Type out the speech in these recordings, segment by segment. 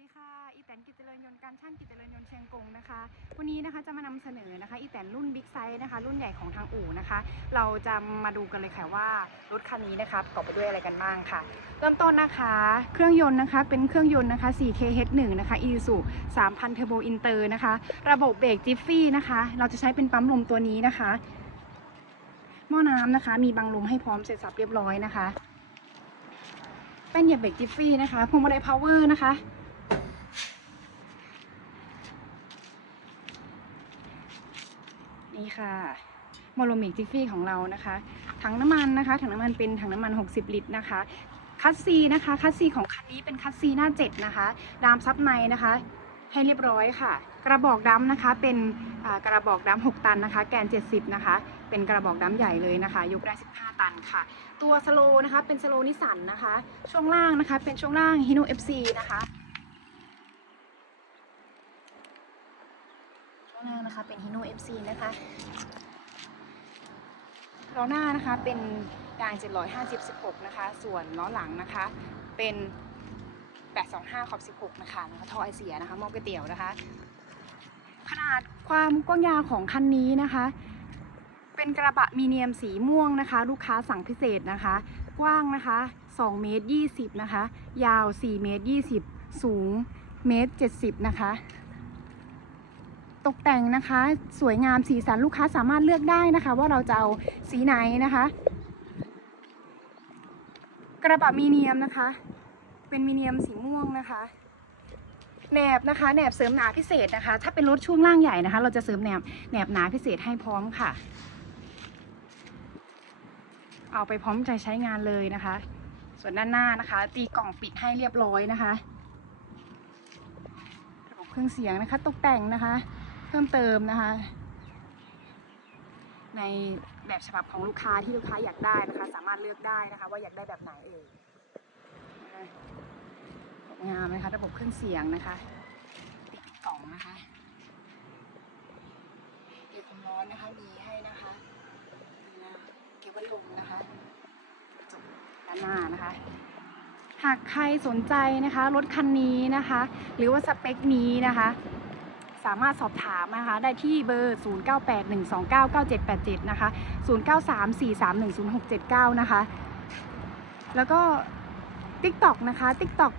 ดีค่ะอีแตนกิจเจริญยนต์การช่างกิจเจริญยนต์เชียงกงนะคะ วันนี้นะคะจะมานำเสนอนะคะอีแตนรุ่นบิ๊กไซส์นะคะ รุ่นใหญ่ของทางอู่นะคะ เราจะมาดูกันเลยค่ะว่ารถคันนี้นะคะประกอบไปด้วยอะไรกันบ้างค่ะ เริ่มต้นนะคะ เครื่องยนต์นะคะ เป็นเครื่องยนต์นะคะ 4KH1 นะคะ Isuzu 3,000 Turbo Inter นะคะ ระบบเบรกจิฟฟี่นะคะ เราจะใช้เป็นปั๊มลมตัวนี้นะคะ หม้อน้ำนะคะ มีบังลมให้พร้อมเสร็จสับเรียบร้อยนะคะแป้นเหยียบเบรกจิฟฟี่นะคะพวงมาลัยพาวเวอร์นะคะ นี่ค่ะโมโลมิกจิฟฟี่ของเรานะคะถังน้ำมันนะคะถังน้ำมันเป็นถังน้ำมัน 60 ลิตรนะคะคัสซีนะคะคัสซีของคันนี้เป็นคัสซีหน้า7นะคะ ดามซับในนะคะ ให้เรียบร้อยค่ะ กระบอกดัมนะคะเป็นกระบอกดัม6ตันนะคะ แกน 70 นะคะ เป็นกระบอกดัมใหญ่เลยนะคะ ยกได้ 15 ตันค่ะ ตัวสโลนะคะเป็นสโลนิสันนะคะ ช่วงล่างนะคะ เป็นช่วงล่างฮิโน FC นะคะ ช่วงล่างนะคะ เป็นฮิโน FC นะคะล้อหน้านะคะเป็นยาง 750 16 นะคะ ส่วนล้อหลังนะคะเป็น 825 ขอบ 16 นะคะนะคะท่อไอเสียนะคะม้อก๋วยเตี๋ยวนะคะ ขนาดความกว้างยาวของคันนี้นะคะ เป็นกระบะมีเนียมสีม่วงนะคะ ลูกค้าสั่งพิเศษนะคะ กว้างนะคะ2เมตร20 นะคะ ยาว 4 เมตร 20 สูงเมตร 70 นะคะ ตกแต่งนะคะ สวยงามสีสันลูกค้าสามารถเลือกได้นะคะ ว่าเราจะเอาสีไหนนะคะ กระบะมีเนียมนะคะ เป็นมีเนียมสีม่วงนะคะแหนบนะคะแหนบเสริมหนาพิเศษนะคะ ถ้าเป็นรถช่วงล่างใหญ่นะคะ เราจะเสริมแหนบแหนบหนาพิเศษให้พร้อมค่ะ เอาไปพร้อมใจใช้งานเลยนะคะ ส่วนด้านหน้านะคะ ตีกล่องปิดให้เรียบร้อยนะคะระบบเครื่องเสียงนะคะ ตกแต่งนะคะ เพิ่มเติมนะคะ ในแบบฉบับของลูกค้าที่ลูกค้าอยากได้นะคะ สามารถเลือกได้นะคะ ว่าอยากได้แบบไหนเอ่ยนะคะสวยงามนะคะ ระบบเครื่องเสียงนะคะ ติดกล่องนะคะเก็บความร้อนนะคะมีให้นะคะนี่นะเก็บวัดลมนะคะจบด้านหน้านะคะหากใครสนใจนะคะ รถคันนี้นะคะ หรือว่าสเปคนี้นะคะ สามารถสอบถามนะคะได้ที่เบอร์ 0981299787 นะคะ 0934310679 นะคะ แล้วก็ TikTok นะคะ TikTok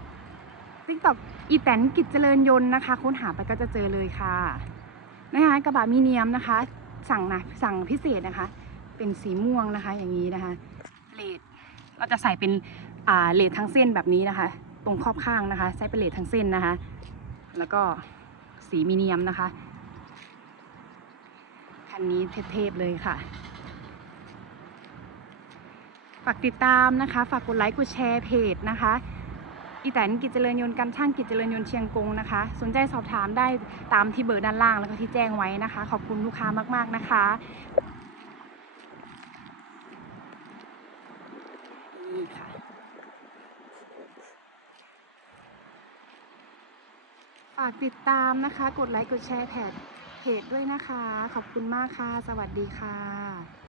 TikTok อีแตนกิจเจริญยนต์นะคะ ค้นหาไปก็จะเจอเลยค่ะนะคะกระบะมีเนียมนะคะ สั่งนะสั่งพิเศษนะคะ เป็นสีม่วงนะคะอย่างนี้นะคะเลดเราจะใส่เป็นอ่าเลดทั้งเส้นแบบนี้นะคะ ตรงขอบข้างนะคะ ใช้เป็นเลดทั้งเส้นนะคะ แล้วก็ สีมีเนียมนะคะ คันนี้เทพๆเลยค่ะ ฝากติดตามนะคะ ฝากกดไลค์ กดแชร์เพจนะคะอีแตนกิจเจริญยนต์การช่างกิจเจริญยนต์เชียงกงนะคะ สนใจสอบถามได้ตามที่เบอร์ด้านล่างแล้วก็ที่แจ้งไว้นะคะ ขอบคุณลูกค้ามาก ๆ นะคะ นี่ค่ะ ฝากติดตามนะคะ กดไลค์ กดแชร์แพจเพจด้วยนะคะ ขอบคุณมากค่ะ สวัสดีค่ะ